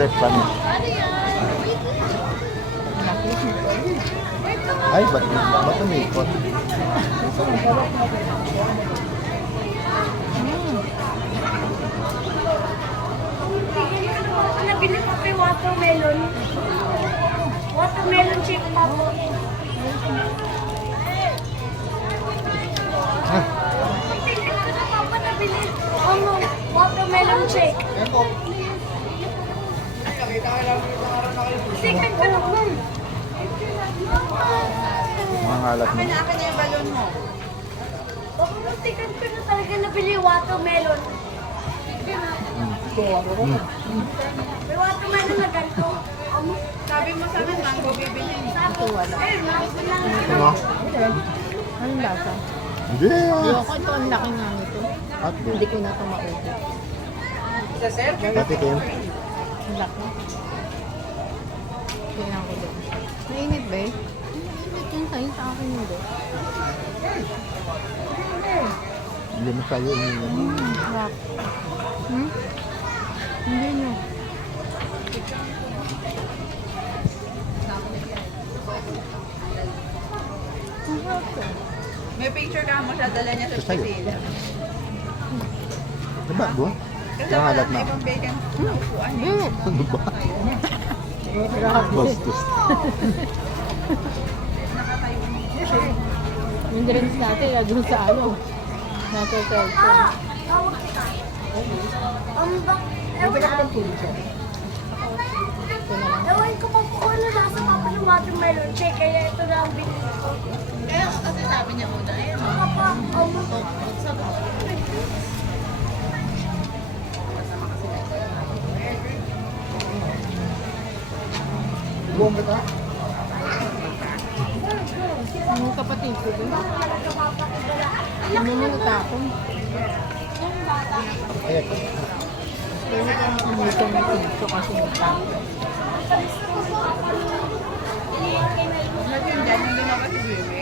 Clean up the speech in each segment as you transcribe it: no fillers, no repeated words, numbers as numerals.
rep kami. Ay, ba't umikot? Nabili ko kay watermelon. Watermelon shake tapo. Tingnan ko na papa nabili. Ano? Watermelon shake. Tingnan ko na mom. Mga ngalat mo. Akin na yung balon mo. Baka tingnan ko na talaga nabili watermelon. May watermelon na ganito. Sabi mo sa amin, mango bibilhin. Sabi, mango lang. Ano? Anong lasa? Hindi. Ayoko, ito ang laki nga nito. At Hindi ko na ito maubos. Sa sir? Dati Kim. Ang laki. Tingnan ko doon. Mainit ba eh? Mainit yun sa'yo, sa akin hindi. Hindi masyado uminom. Sarap. Hindi nyo. Ang sarap to. May picture ka mo siya, dala niya sa Ito sa'yo. Priscilla. Diba, bo? Kasi Mga wala ngalat na na. ibang bacon na upuan. Hindi. Ano ba? Grabe. Bastos. Yung drinks natin, doon sa ano. Nasa cellphone. Tawag kita. Ewan Ito na lang. ewan ko pa kung ano nasa papa ng watermelon shake. Kaya ito na ang binili ko. Kaya kasi sabi niya una, eh, Papa, Buong ka ta? Yung kapatid ko din. Ano mo natapon? Ayan. Pero kung umito ng pinto kasi natapon. natin dyan, hindi na kasi bibi.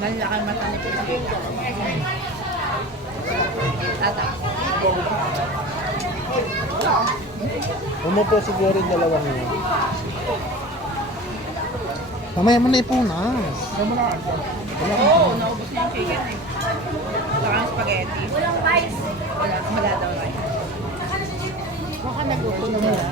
Nalaki mata ni Priscilla. Tata. Umupo siguro yung dalawang yun. Mamaya mo na ipunas. Oo, naubos niya yung chicken eh. Saka yung spaghetti. walang rice. Wala daw rice. Baka nag-upo na nila.